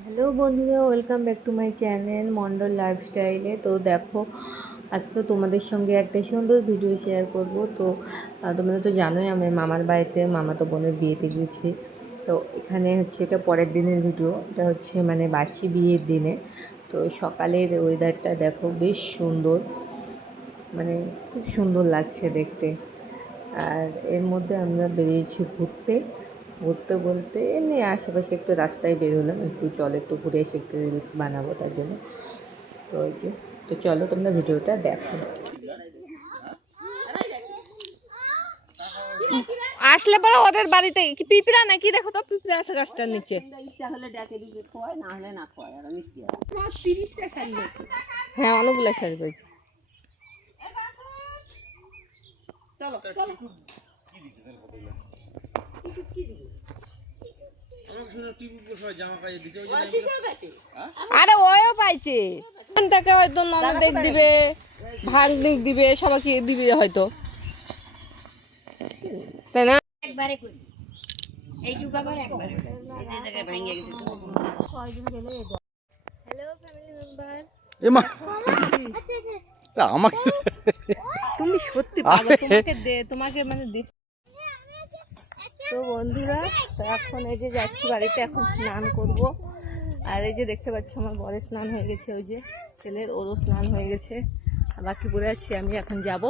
Hello বন্ধুরা, welcome back to my channel Mondal লাইফস্টাইলে। তো দেখো, আজকে তোমাদের সঙ্গে একটা সুন্দর ভিডিও শেয়ার করব। তো তোমরা তো জানোই আমি মামার বাড়িতে মামাতো বোনের বিয়েতে গেছি। তো এখানে হচ্ছে এটা পরের দিনের ভিডিও, এটা হচ্ছে মানে বাসি বিয়ের দিনে। তো সকালের ওয়েদারটা দেখো, বেশ সুন্দর, মানে খুব সুন্দর লাগছে দেখতে। আর এর মধ্যে আমরা বেরিয়েছি ঘুরতে ঘুরতে বলতে এমনি আশেপাশে একটু রাস্তায় বের হলাম, একটু চলো একটু ঘুরে এসে একটু রিলস বানাবো তার জন্য। তো ওই যে, তো চলো তোমরা ভিডিওটা দেখো। আসলে পরে ওদের বাড়িতে কি পিঁপড়া নাকি, দেখো তো পিঁপড়া আছে গাছটার নিচে। হ্যাঁ, অনেকগুলো শাড়ি পেয়েছি। আরে ওও পাইছে, ওখানটাকে হয়তো ননদের দিবে, ভাগ্নিক দিবে, সবাইকে দিবে হয়তো, তাই না? একবারে করি এইটুকু আবার একবারে এই জায়গায় ভেঙে গেছে। হ্যালো ফ্যামিলি মেম্বার, এমা আচ্ছা আমাকে তুমি সত্যি পাগল, তোমাকে মানে দেখ। তো বন্ধুরা, তো এখন এই যে যাচ্ছি বাড়িতে, এখন স্নান করব। আর এই যে দেখতে পাচ্ছি আমার বরের স্নান হয়ে গেছে, ওই যে ছেলের ওরও স্নান হয়ে গেছে, আর বাকি পড়ে আছি আমি। এখন যাব,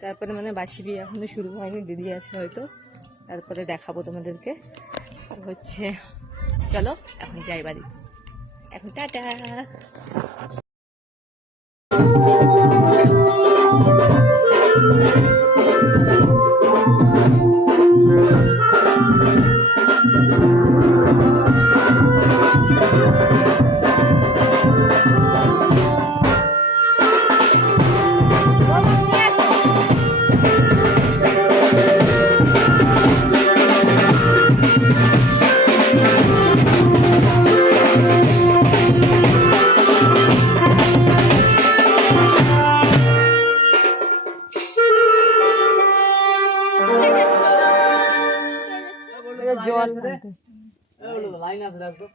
তারপরে মানে বাসি বিয়ে এখনো শুরু হয়নি, দিদি আছে হয়তো, তারপরে দেখাবো তোমাদেরকে। আর হচ্ছে চলো এখন যাই বাড়ি, এখন টাটা। জল লাইন আছে দেখো।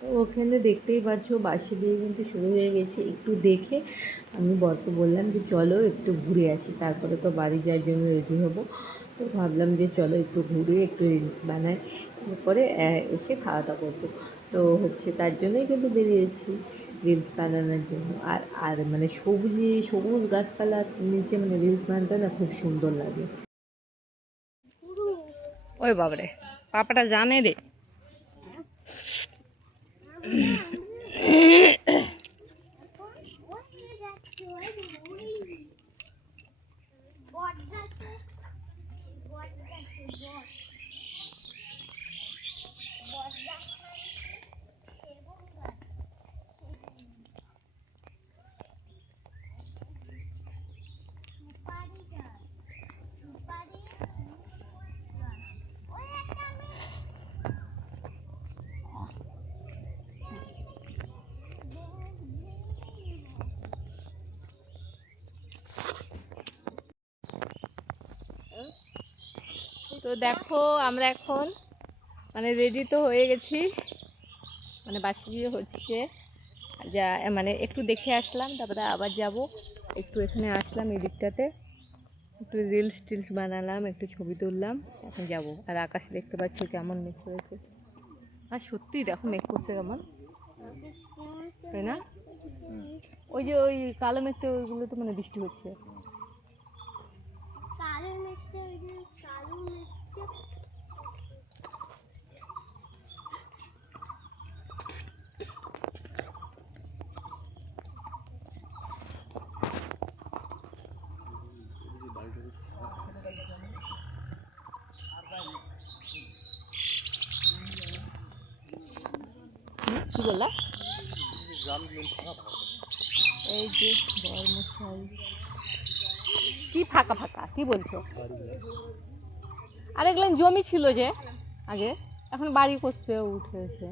তো ওখানে দেখতেই পাচ্ছ বাসি বিয়ে কিন্তু শুরু হয়ে গেছে। একটু দেখে আমি বরকে বললাম যে চলো একটু ঘুরে আসি, তারপরে তো বাড়ি যাওয়ার জন্য রেডি হবো। তো ভাবলাম যে চলো একটু ঘুরে একটু রিলস বানাই, তারপরে এসে খাওয়া দাওয়া করবো। তো হচ্ছে তার জন্যই কিন্তু বেরিয়েছি রিলস বানানোর জন্য। আর আর মানে সবুজ গাছপালার নিচে মানে রিলস বানাতে না খুব সুন্দর লাগে। ওই বাবারে, পাপাটা জানে রে। তো দেখো আমরা এখন মানে রেডি তো হয়ে গেছি, মানে বাসি বিয়ে হচ্ছে। আর যা মানে একটু দেখে আসলাম, তারপরে আবার যাব। একটু এখানে আসলাম এই দিকটাতে, একটু রিলস টিলস বানালাম, একটু ছবি তুললাম, এখন যাব। আর আকাশ দেখতে পাচ্ছ কেমন মেঘ করেছে, আর সত্যিই দেখো মেঘ করছে কেমন, তাই না? ওই যে ওই কালো মেঘটা, ওইগুলো তো মানে বৃষ্টি হচ্ছে। কি বললা? এই যে বর্মশাই কি ফাঁকা ফাঁকা, কি বলছো? আর এগুলো জমি ছিল যে আগে, এখন বাড়ি করছে, উঠেছে।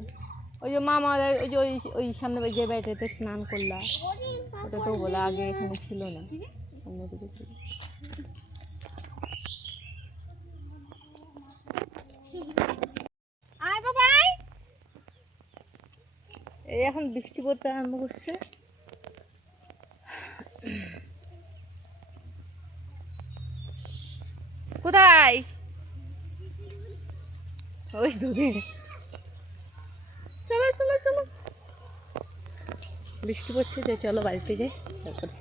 ওই যে মামার ওই যে ওই সামনে যে বাড়িটাতে স্নান করলা, ওটা তো বলে আগে এখানে ছিল না, অন্যদিকে ছিল। আয় বাবা, এই এখন বৃষ্টি পড়তে আরম্ভ করছে। কোথায়? ওই দূরে। চলো চলো চলো, বৃষ্টি পড়ছে, যে চলো বাড়িতে যাই। তারপরে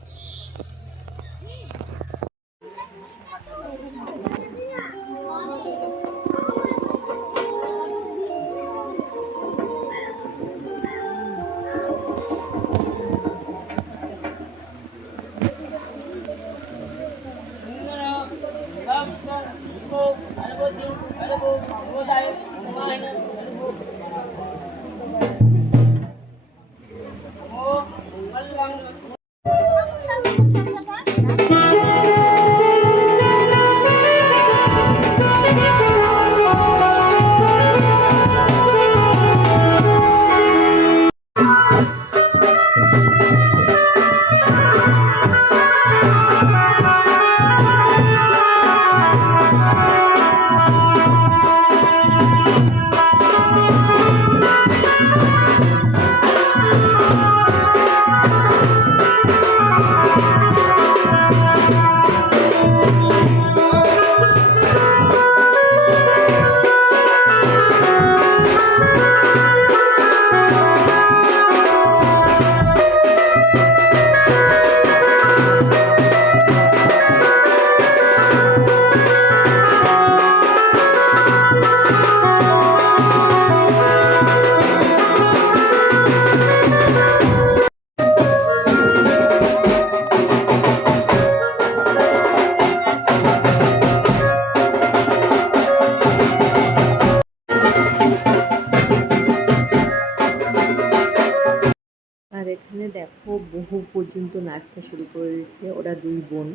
আর এখানে দেখো বহু পর্যন্ত নাচতে শুরু করে দিচ্ছে ওরা, দুই বোন,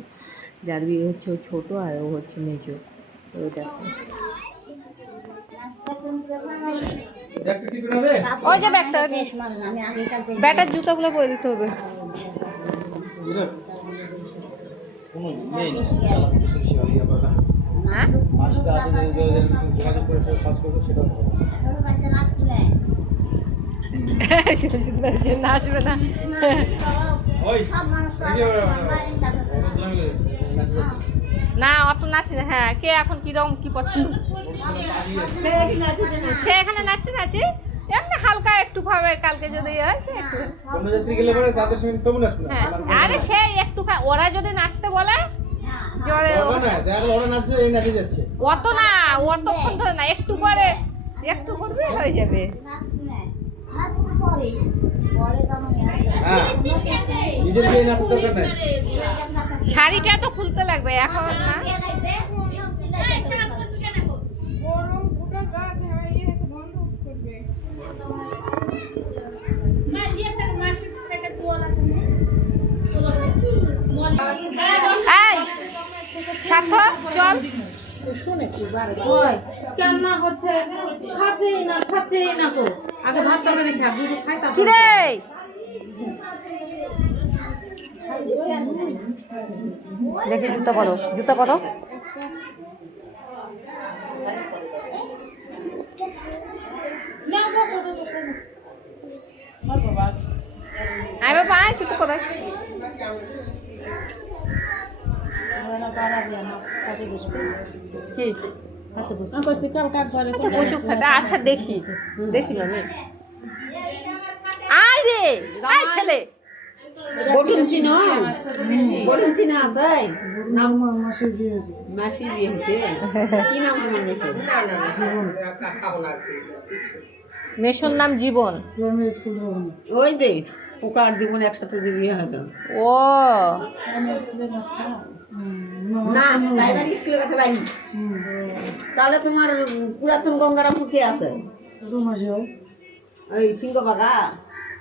যার বিয়ে হচ্ছে ও ছোটো আর ও হচ্ছে মেজো। তো দেখো ওই যে ব্যাগটা, ব্যাটার জুতোগুলো পরে দিতে হবে। হ্যাঁ নাচবে না, না অত নাচে না। হ্যাঁ, কে এখন কিরকম কি পছন্দ, সে এখানে নাচছে নাচে এমনি হালকা একটু ভাবে, কালকে যদি হয় সে একটু। হ্যাঁ, আরে সে একটু ওরা যদি নাচতে বলে, অত না, অতক্ষণ ধরে না, একটু করে একটু করবে হয়ে যাবে। শাড়িটা তো খুলতে লাগবে এখন না। সার্থক চল, কেমন হচ্ছে, খাচ্ছেই না গো। আগে ভাত তরকারি খা, দুধ খাই তারপর। কি রে দেখি জুতো পরো, জুতো পরো। আয় বাবা আয় তুই তো কোথায় কি আচ্ছা বসুক খাতে আচ্ছা দেখি দেখি আমি আয় রে আয় ছেলে বটুন চিনো বটুন চিনা আছে নাম মাসির বিয়ে হয়েছে কি নাম তোমার মেসের মেশোর নাম জীবন ওই দে পোকার জীবন একসাথে বিয়ে হলো ও না প্রাইমারি স্কুলের কাছে বাড়ি তাহলে তোমার পুরাতন গঙ্গারামপুর কে আছে ওই সিংহ বাগা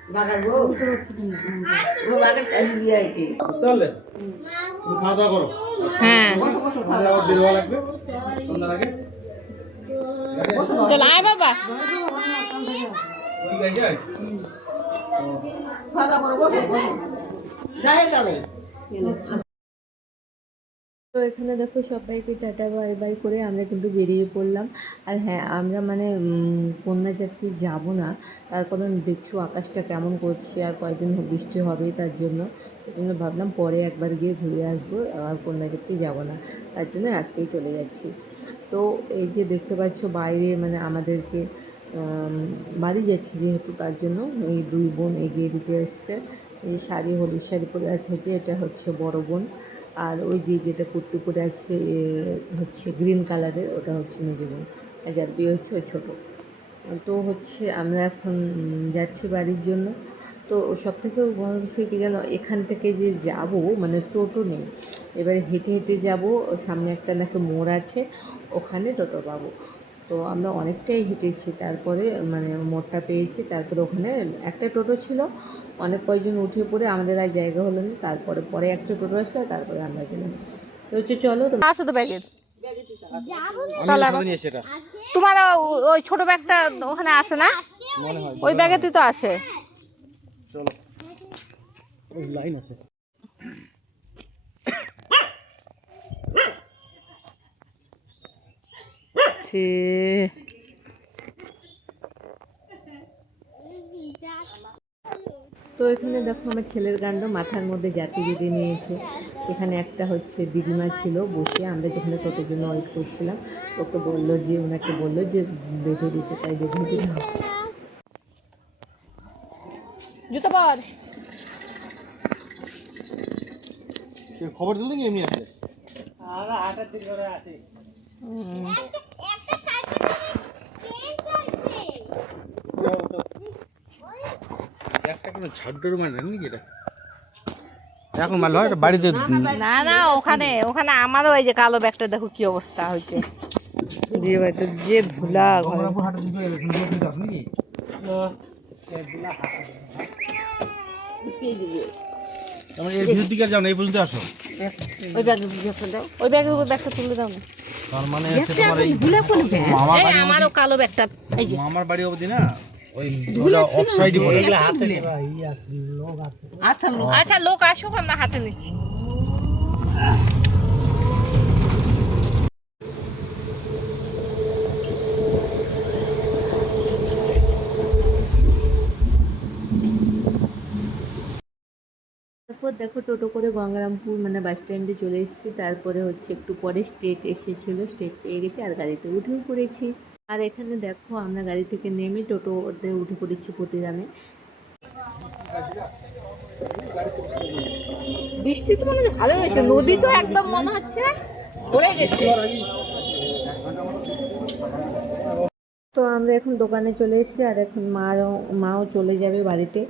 বাগার গো ও বাগার সাইজ বিয়ে হয়েছে তাহলে তুমি খাওয়া দাওয়া করো হ্যাঁ আমাদের আবার বের হওয়া লাগবে সন্ধ্যার আগে চল আয় বাবা ঠিক আছে খাওয়া দাওয়া করো বসো যায় কালে তো এখানে দেখো সবাইকে টাটা বাই বাই করে আমরা কিন্তু বেরিয়ে পড়লাম আর হ্যাঁ আমরা মানে কন্যাযাত্রী যাব না তার কারণ দেখছো আকাশটা কেমন করছে আর কয়েকদিন বৃষ্টি হবে তার জন্য ওই জন্য ভাবলাম পরে একবার গিয়ে ঘুরে আসবো আর কন্যাযাত্রী যাব না তার জন্য আজকেই চলে যাচ্ছি তো এই যে দেখতে পাচ্ছ বাইরে মানে আমাদেরকে বাড়ি যাচ্ছি যেহেতু তার জন্য এই দুই বোন এগিয়ে দিতে এসছে এই শাড়ি হলুদ শাড়ি পরে আছে যে এটা হচ্ছে বড় বোন আর ওই যে যেটা কুর্তি পরে আছে হচ্ছে গ্রিন কালারের ওটা হচ্ছে মেজো বোন আর যার বিয়ে হচ্ছে ওই ছোটো তো হচ্ছে আমরা এখন যাচ্ছি বাড়ির জন্য তো সব থেকে বড় বিষয় কি জানো এখান থেকে যে যাব মানে টোটো নেই এবারে হেঁটে হেঁটে যাব সামনে একটা নাকি মোড় আছে ওখানে টোটো পাবো তো আমরা অনেকটাই হেঁটেছি তারপরে মানে মোড়টা পেয়েছি তারপরে ওখানে একটা টোটো ছিল অনেক কয়েকজন উঠে পড়ে আমাদের আর জায়গা হলো না তারপরে পরে একটা টোটো আসলো তারপরে আমরা গেলাম তো হচ্ছে চলো আসো তো ব্যাগের তোমার ওই ছোট ব্যাগটা ওখানে আছে না ওই ব্যাগেতেই তো আছে চলো ওই লাইন আছে তো এখানে দেখো আমার ছেলের কাণ্ড মাথার মধ্যে জাতি বেঁধে নিয়েছে এখানে একটা হচ্ছে দিদিমা ছিল বসে আমরা যেখানে টোটোর জন্য ওয়েট করছিলাম ওকে বললো যে ওনাকে বললো যে বেঁধে দিতে তাই বেঁধে দিলাম জুতো পর খবর দিল নাকি এমনি আসলে একটা কোনো ঝাড়ডোর মানে নাকি এটা এখন ভালো হয় বাড়িতে না না ওখানে ওখানে আমারও এই যে কালো ব্যাগটা দেখো কি অবস্থা হয়েছে বিয়ে বাড়িতে যে ধুলা ঘরে হাটে দিতে নাকি তোমার এই ভিতর দিকে যাও না এই পর্যন্ত আসো ওই ব্যাগের উপর ব্যাগটা তুলে দাও না তার মানে হচ্ছে তোমার এই মামার বাড়ি আমারও কালো ব্যাগটা এই যে মামার বাড়ি অবধি না ওই দুটো অফ সাইডে পড়ে আচ্ছা লোক আসুক আমরা হাতে নিচ্ছি তারপর দেখো টোটো করে গঙ্গারামপুর মানে বাস স্ট্যান্ডে চলে এসেছি তারপরে হচ্ছে একটু পরে স্টেট এসেছিলো স্টেট পেয়ে গেছি আর গাড়িতে উঠেও পড়েছি আর এখানে দেখো আমরা গাড়ি থেকে নেমে টোটোতে উঠে পড়েছি প্রতিদামে বৃষ্টি তো মনে ভালো হয়েছে নদী তো একদম মনে হচ্ছে ভরে গেছে তো আমরা এখন দোকানে চলে এসেছি আর এখন মাও চলে যাবে বাড়িতে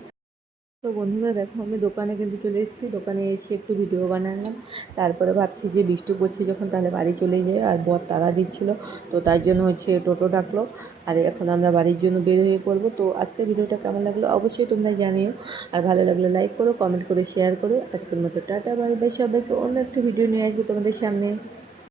তো বন্ধুরা দেখো আমি দোকানে কিন্তু চলে এসেছি দোকানে এসে একটু ভিডিও বানালাম তারপরে ভাবছি যে বৃষ্টি পড়ছে যখন তাহলে বাড়ি চলে যায় আর বর তাড়া দিচ্ছিলো তো তার জন্য হচ্ছে টোটো ডাকলো আর এখন আমরা বাড়ির জন্য বের হয়ে পড়বো তো আজকের ভিডিওটা কেমন লাগলো অবশ্যই তোমরা জানিও আর ভালো লাগলে লাইক করো কমেন্ট করে শেয়ার করো আজকের মতো টাটা বাই বাই সবাইকে অন্য একটা ভিডিও নিয়ে আসবো তোমাদের সামনে